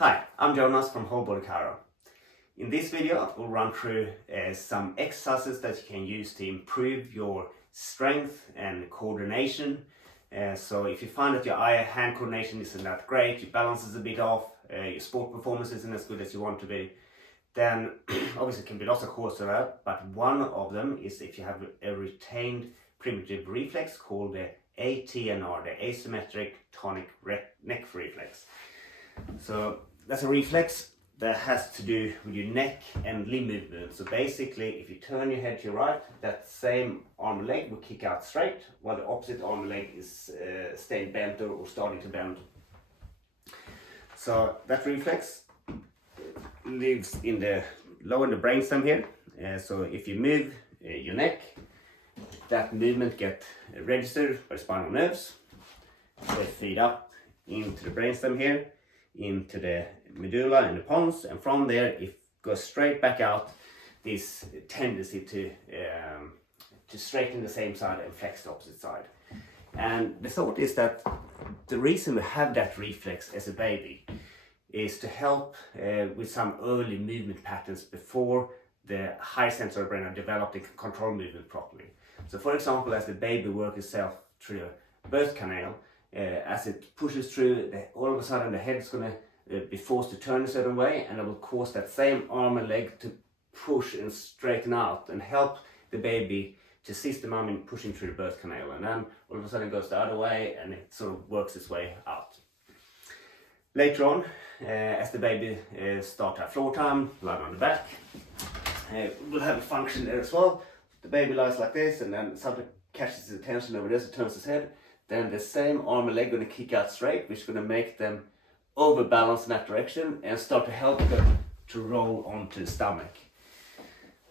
Hi, I'm Jonas from Whole Body Chiro. In this video, we'll run through some exercises that you can use to improve your strength and coordination. So if you find that your eye-hand coordination isn't that great, your balance is a bit off, your sport performance isn't as good as you want to be, then obviously it can be lots of causes of that, but one of them is if you have a retained primitive reflex called the ATNR, the Asymmetric Tonic Neck Reflex. So that's a reflex that has to do with your neck and limb movement. So basically, if you turn your head to your right, that same arm and leg will kick out straight, while the opposite arm and leg is staying bent or starting to bend. So that reflex lives in the lower in the brainstem here. So if you move your neck, that movement gets registered by the spinal nerves. They feed up into the brainstem here, into the medulla and the pons, and from there it goes straight back out. This tendency to straighten the same side and flex the opposite side. And the thought is that the reason we have that reflex as a baby is to help with some early movement patterns before the high sensory brain are developed and can control movement properly. So for example, as the baby works itself through a birth canal, as it pushes through, all of a sudden the head is going to be forced to turn a certain way, and it will cause that same arm and leg to push and straighten out and help the baby to assist the mom in pushing through the birth canal. And then all of a sudden it goes the other way and it sort of works its way out. Later on, as the baby starts to have floor time, lying on the back, we'll have a function there as well. The baby lies like this, and then something catches his attention over this, it turns his head. Then the same arm and leg going to kick out straight, which is going to make them overbalance in that direction and start to help them to roll onto the stomach.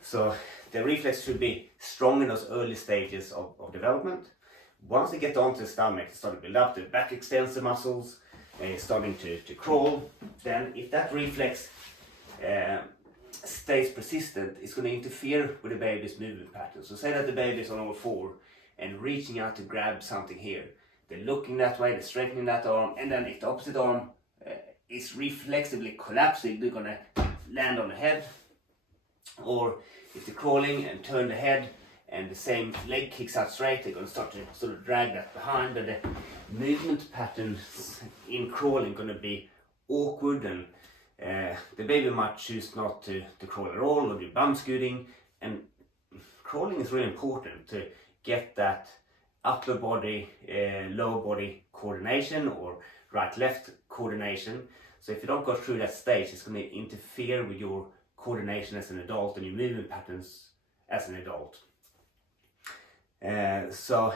So the reflex should be strong in those early stages of development. Once they get onto the stomach, they start to build up the back extensor muscles, starting to crawl. Then if that reflex stays persistent, it's going to interfere with the baby's movement pattern. So say that the baby is on all four and reaching out to grab something here. They're looking that way, they're straightening that arm, and then if the opposite arm is reflexively collapsing, they're going to land on the head. Or if they're crawling and turn the head and the same leg kicks out straight, they're going to start to sort of drag that behind, but the movement patterns in crawling are going to be awkward, and the baby might choose not to crawl at all or do bum scooting. And crawling is really important to get that upper body, lower body coordination or right-left coordination. So if you don't go through that stage, it's going to interfere with your coordination as an adult and your movement patterns as an adult. So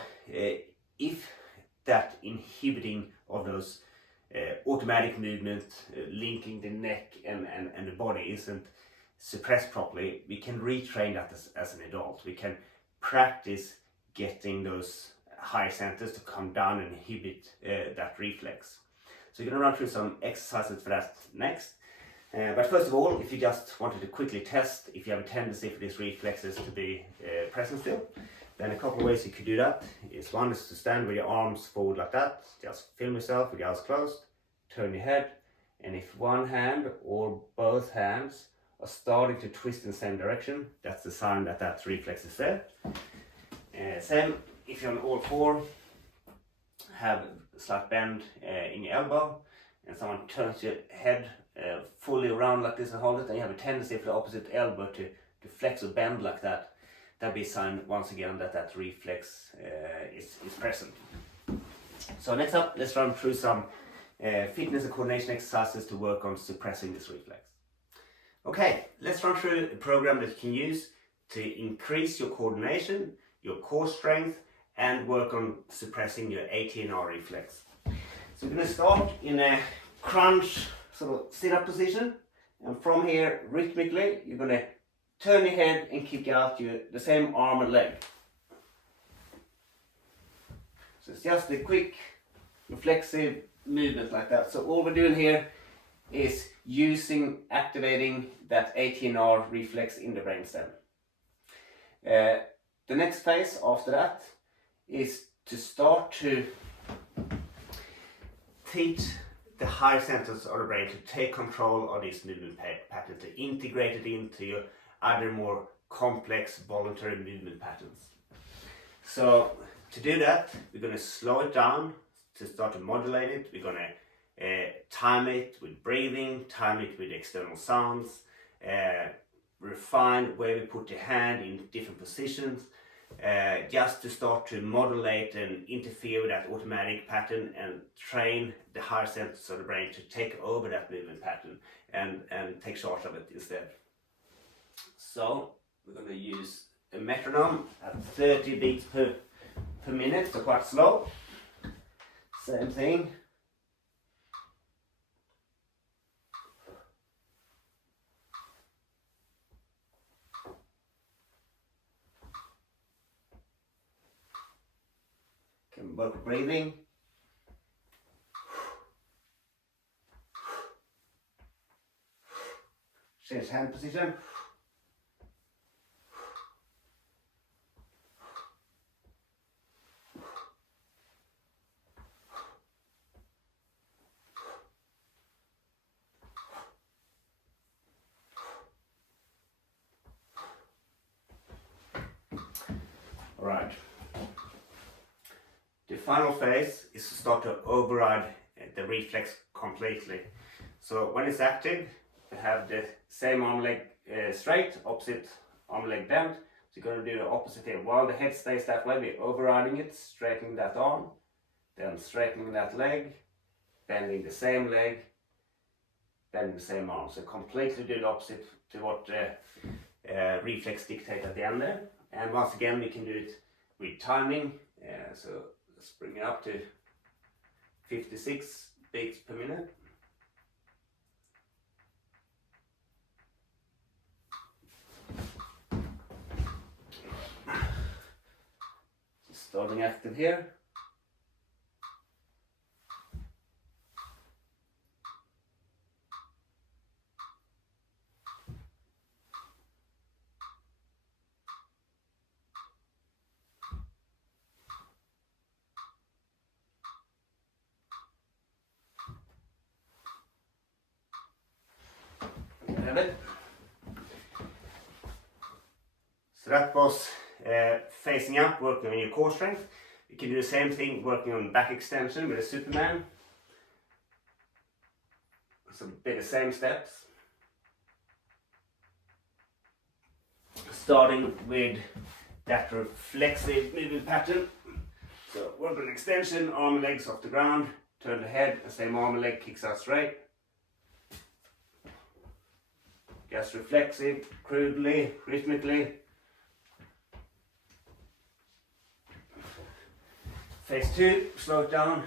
if that inhibiting of those automatic movement linking the neck and the body isn't suppressed properly, we can retrain that as an adult. We can practice getting those higher centers to come down and inhibit that reflex. So you're going to run through some exercises for that next. But first of all, if you just wanted to quickly test if you have a tendency for these reflexes to be present still, then a couple of ways you could do that is one is to stand with your arms forward like that, just film yourself with your eyes closed, turn your head, and if one hand or both hands are starting to twist in the same direction, that's the sign that that reflex is there. Same if you're on all four, have a slight bend in your elbow, and someone turns your head fully around like this and hold it, and you have a tendency for the opposite elbow to flex or bend like that. That'd be a sign once again that that reflex is present. So next up, let's run through some fitness and coordination exercises to work on suppressing this reflex. Okay, let's run through a program that you can use to increase your coordination, your core strength, and work on suppressing your ATNR reflex. So we're going to start in a crunch sort of sit-up position, and from here rhythmically you're going to turn your head and kick out the same arm and leg. So it's just a quick reflexive movement like that. So all we're doing here is activating that ATNR reflex in the brainstem. The next phase after that is to start to teach the higher centers of the brain to take control of this movement pattern, to integrate it into your other more complex voluntary movement patterns. So to do that, we're going to slow it down to start to modulate it. We're going to time it with breathing, time it with external sounds, refine where we put the hand in different positions, just to start to modulate and interfere with that automatic pattern and train the higher centers of the brain to take over that movement pattern and take charge of it instead. So we're going to use a metronome at 30 beats per minute, so quite slow. Same thing. Can work with breathing. Change hand position. Alright. The final phase is to start to override the reflex completely. So when it's active, you have the same arm leg straight, opposite arm leg bent. So you're going to do the opposite here. While the head stays that way, we're overriding it, straightening that arm, then straightening that leg, bending the same leg, bending the same arm. So completely do the opposite to what the reflex dictates at the end there. And once again, we can do it with timing. So let's bring it up to 56 beats per minute. Starting active here. Have it. So that was facing up, working on your core strength. You can do the same thing working on back extension with a Superman. So be the same steps. Starting with that reflexive movement pattern. So work on extension, arm and legs off the ground, turn the head, and same arm and leg kicks out straight. Just reflexive, crudely, rhythmically. Phase 2, slow it down.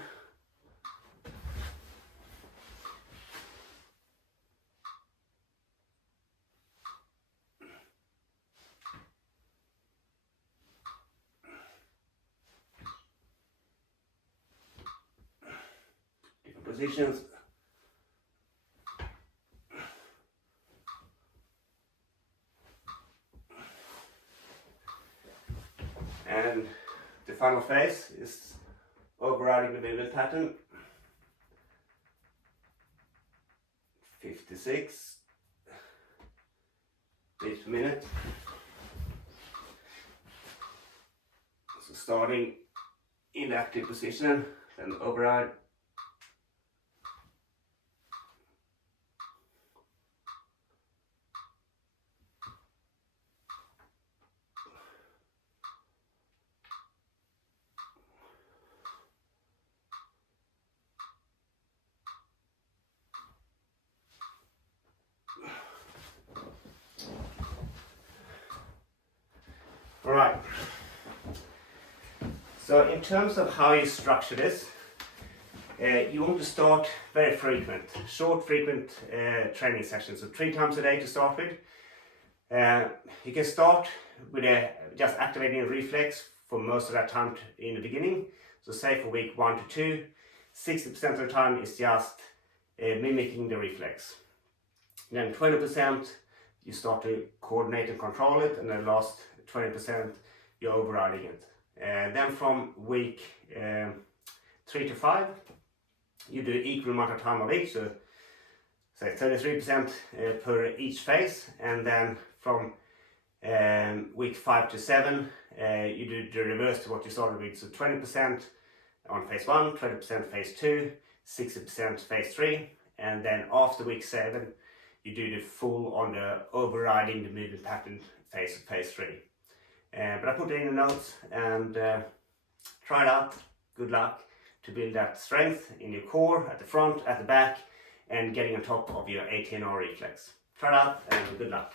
Different positions. And the final phase is overriding the movement pattern. 56 beats per minute. So starting in the active position, then override. Alright, so in terms of how you structure this, you want to start very frequent, short frequent training sessions, so 3 times a day to start with. You can start with just activating a reflex for most of that time in the beginning, so say for week 1 to 2, 60% of the time is just mimicking the reflex. Then 20% you start to coordinate and control it, and then last 20% you're overriding it. Then from week 3 to 5 you do equal amount of time of each, so say 33% per each phase, and then from week 5 to 7 you do the reverse to what you started with, so 20% on phase 1, 20% phase 2, 60% phase 3, and then after week 7 you do the full on the overriding the movement pattern phase of phase 3. But I put it in the notes, and try it out. Good luck to build that strength in your core, at the front, at the back, and getting on top of your ATNR reflex. Try it out and good luck.